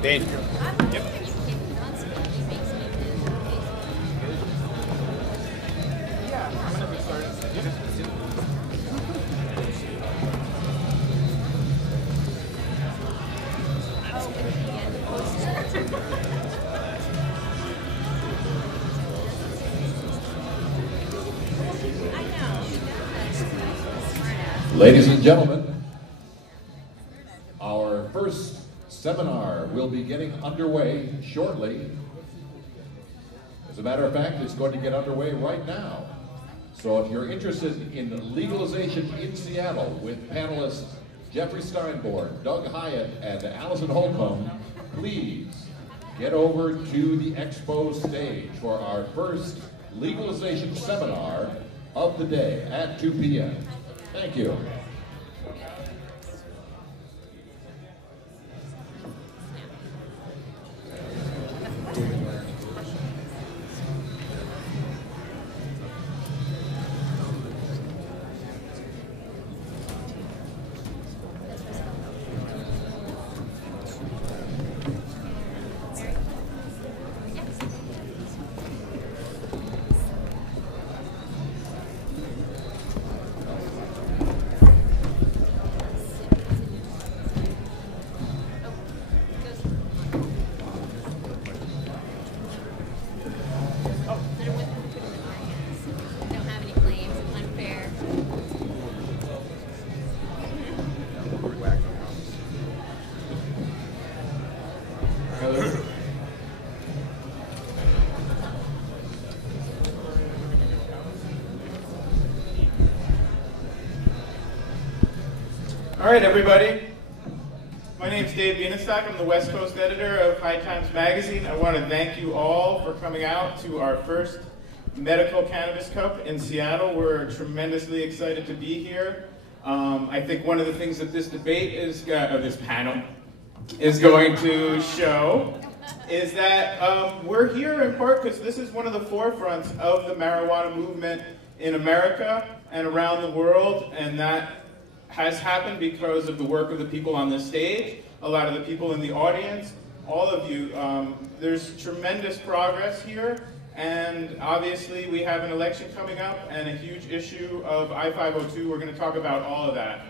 Dave. Yep. Ladies and gentlemen, our first seminar will be getting underway shortly. As a matter of fact, it's going to get underway right now. So if you're interested in legalization in Seattle with panelists Jeffrey Steinborn, Doug Hiatt, and Alison Holcomb, please get over to the expo stage for our first legalization seminar of the day at 2 p.m. Thank you. All right, everybody. My name's Gabe. I'm the West Coast editor of High Times Magazine. I want to thank you all for coming out to our first Medical Cannabis Cup in Seattle. We're tremendously excited to be here. I think one of the things that this debate is, or this panel, is going to show is that we're here in part because this is one of the forefronts of the marijuana movement in America and around the world, and that has happened because of the work of the people on this stage, a lot of the people in the audience, all of you. There's tremendous progress here, and obviously we have an election coming up and a huge issue of I-502. We're going to talk about all of that.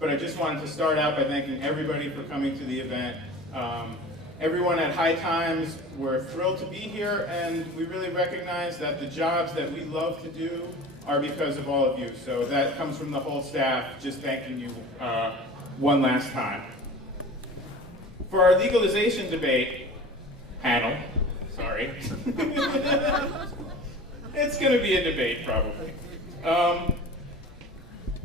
But I just wanted to start out by thanking everybody for coming to the event. Everyone at High Times, we're thrilled to be here, and we really recognize that the jobs that we love to do are because of all of you. So that comes from the whole staff, just thanking you one last time. For our legalization debate panel, sorry. It's going to be a debate, probably.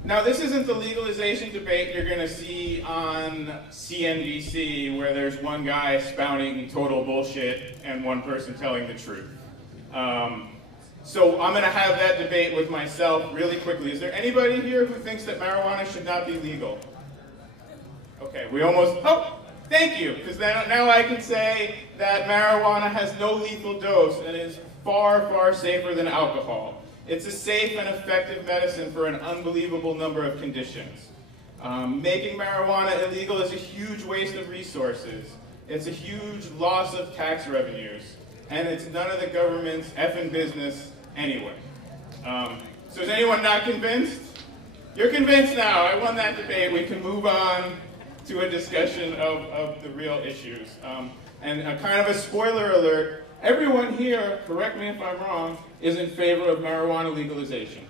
Now, this isn't the legalization debate you're going to see on CNBC, where there's one guy spouting total bullshit and one person telling the truth. So I'm going to have that debate with myself really quickly. Is there anybody here who thinks that marijuana should not be legal? Okay, we almost, oh, thank you, because now I can say that marijuana has no lethal dose and is far, far safer than alcohol. It's a safe and effective medicine for an unbelievable number of conditions. Making marijuana illegal is a huge waste of resources. It's a huge loss of tax revenues. And it's none of the government's effing business anyway. So is anyone not convinced? You're convinced now. I won that debate. We can move on to a discussion of the real issues. And a kind of a spoiler alert, everyone here, correct me if I'm wrong, is in favor of marijuana legalization.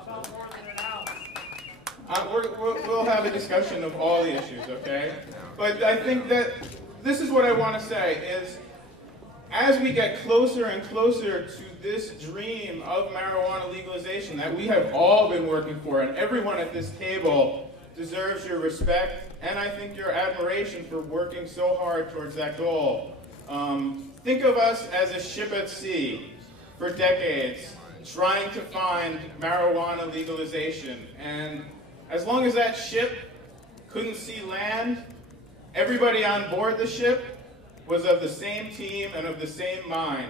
About more than an ounce. We'll have a discussion of all the issues, okay? But I think that this is what I want to say is, as we get closer and closer to this dream of marijuana legalization that we have all been working for, and everyone at this table deserves your respect and I think your admiration for working so hard towards that goal. Think of us as a ship at sea for decades trying to find marijuana legalization, and as long as that ship couldn't see land, everybody on board the ship was of the same team and of the same mind.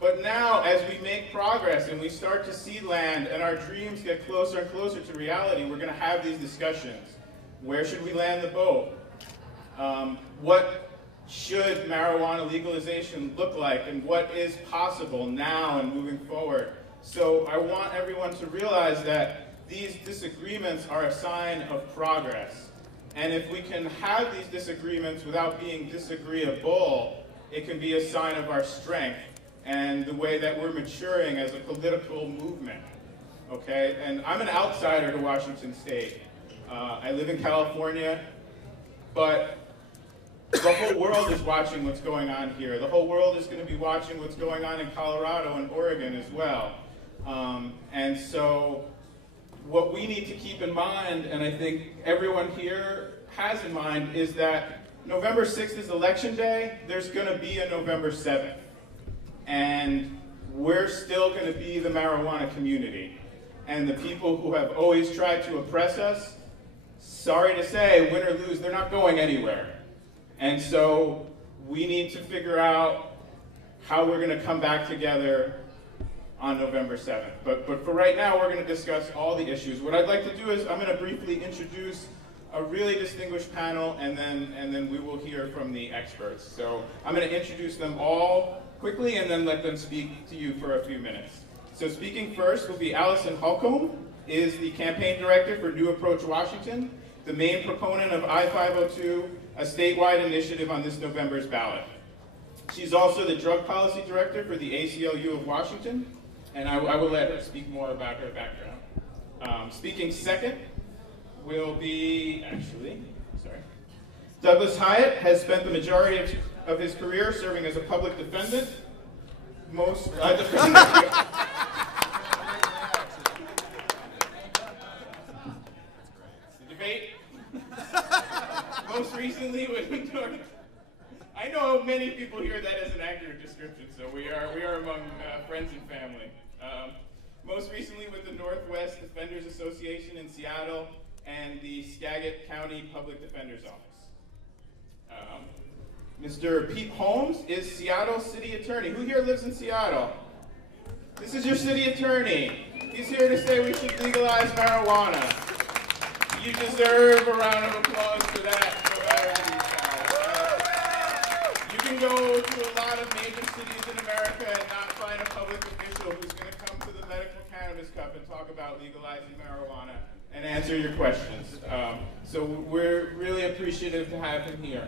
But now, as we make progress and we start to see land and our dreams get closer and closer to reality, we're going to have these discussions. Where should we land the boat? What should marijuana legalization look like, and what is possible now and moving forward? So I want everyone to realize that these disagreements are a sign of progress. And if we can have these disagreements without being disagreeable, it can be a sign of our strength and the way that we're maturing as a political movement. Okay? And I'm an outsider to Washington State. I live in California, but the whole world is watching what's going on here. The whole world is going to be watching what's going on in Colorado and Oregon as well. And so what we need to keep in mind, and I think everyone here has in mind, is that November 6th is election day. There's going to be a November 7th. And we're still going to be the marijuana community. And the people who have always tried to oppress us, sorry to say, win or lose, they're not going anywhere. And so we need to figure out how we're going to come back together on November 7th. But for right now, we're going to discuss all the issues. What I'd like to do is I'm going to briefly introduce a really distinguished panel, and then we will hear from the experts. So I'm going to introduce them all quickly and then let them speak to you for a few minutes. So speaking first will be Alison Holcomb, is the campaign director for New Approach Washington, the main proponent of I-502, a statewide initiative on this November's ballot. She's also the drug policy director for the ACLU of Washington, and I will let her speak more about her background. Speaking second will be, Douglas Hiatt has spent the majority of his career serving as a public defendant. Most recently with I know many people hear that as an accurate description, so we are among friends and family. Most recently with the Northwest Defenders Association in Seattle and the Skagit County Public Defender's Office. Mr. Pete Holmes is Seattle City Attorney. Who here lives in Seattle? This is your city attorney. He's here to say we should legalize marijuana. You deserve a round of applause for that. You can go to a lot of major cities in America and not find a public official who's going to come to the Medical Cannabis Cup and talk about legalizing marijuana and answer your questions. So we're really appreciative to have him here.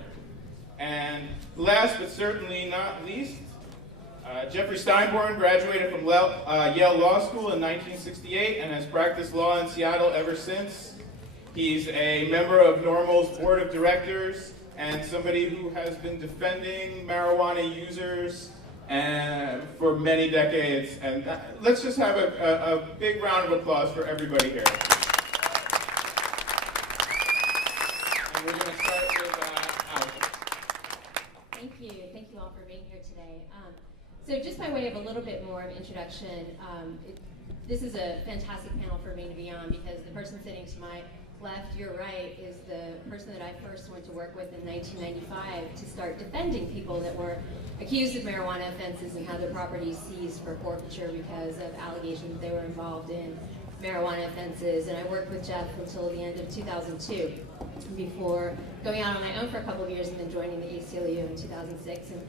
And last but certainly not least, Jeffrey Steinborn graduated from Yale Law School in 1968 and has practiced law in Seattle ever since. He's a member of NORML's Board of Directors and somebody who has been defending marijuana users for many decades. And let's just have a big round of applause for everybody here. And we're going to start with Alison. Thank you all for being here today. So just by way of a little bit more of introduction, this is a fantastic panel for me to be on because the person sitting to my left, your right, is the person that I first went to work with in 1995 to start defending people that were accused of marijuana offenses and had their properties seized for forfeiture because of allegations that they were involved in marijuana offenses. And I worked with Jeff until the end of 2002 before going out on my own for a couple of years and then joining the ACLU in 2006. And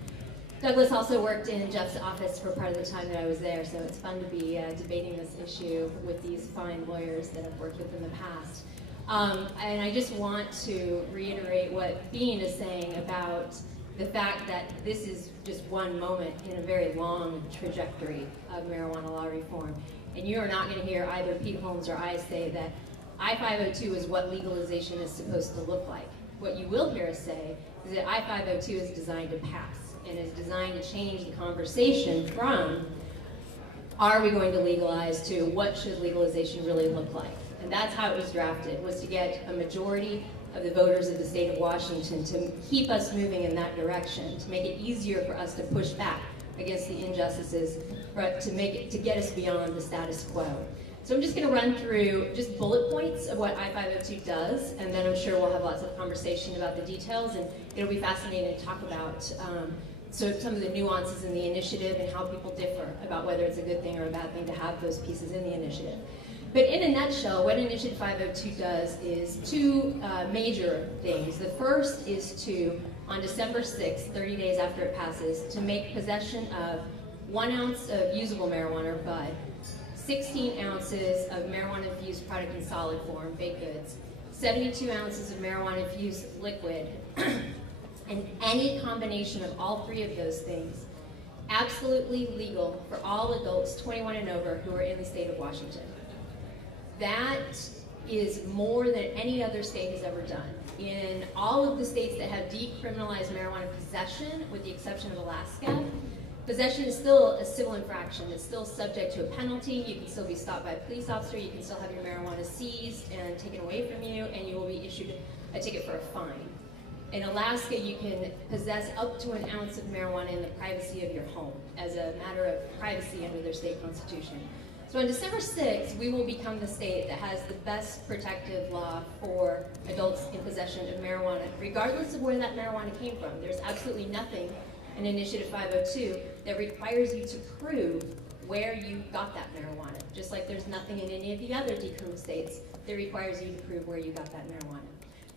Douglas also worked in Jeff's office for part of the time that I was there, so it's fun to be debating this issue with these fine lawyers that I've worked with in the past. And I just want to reiterate what Bean is saying about the fact that this is just one moment in a very long trajectory of marijuana law reform. And you are not going to hear either Pete Holmes or I say that I-502 is what legalization is supposed to look like. What you will hear us say is that I-502 is designed to pass and is designed to change the conversation from are we going to legalize to what should legalization really look like. And that's how it was drafted, was to get a majority of the voters of the state of Washington to keep us moving in that direction, to make it easier for us to push back against the injustices, to get us beyond the status quo. So I'm just going to run through just bullet points of what I-502 does, and then I'm sure we'll have lots of conversation about the details, and it'll be fascinating to talk about so some of the nuances in the initiative and how people differ about whether it's a good thing or a bad thing to have those pieces in the initiative. But in a nutshell, what Initiative 502 does is two major things. The first is to, on December 6th, 30 days after it passes, to make possession of 1 ounce of usable marijuana or bud, 16 ounces of marijuana-infused product in solid form, baked goods, 72 ounces of marijuana-infused liquid, and any combination of all three of those things, absolutely legal for all adults 21 and over who are in the state of Washington. That is more than any other state has ever done. In all of the states that have decriminalized marijuana possession, with the exception of Alaska, possession is still a civil infraction. It's still subject to a penalty. You can still be stopped by a police officer. You can still have your marijuana seized and taken away from you, and you will be issued a ticket for a fine. In Alaska, you can possess up to 1 ounce of marijuana in the privacy of your home as a matter of privacy under their state constitution. So on December 6th, we will become the state that has the best protective law for adults in possession of marijuana, regardless of where that marijuana came from. There's absolutely nothing in Initiative 502 that requires you to prove where you got that marijuana, just like there's nothing in any of the other decriminal states that requires you to prove where you got that marijuana.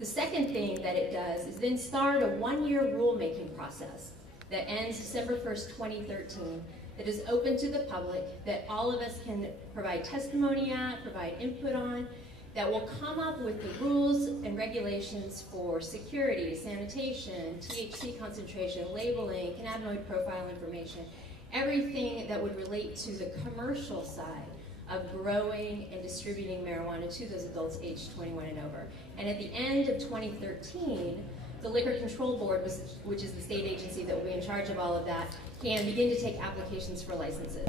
The second thing that it does is then start a 1-year rulemaking process that ends December 1st, 2013, that is open to the public, that all of us can provide testimony at, provide input on, that will come up with the rules and regulations for security, sanitation, THC concentration, labeling, cannabinoid profile information, everything that would relate to the commercial side of growing and distributing marijuana to those adults aged 21 and over. And at the end of 2013, the Liquor Control Board, which is the state agency that will be in charge of all of that, can begin to take applications for licenses.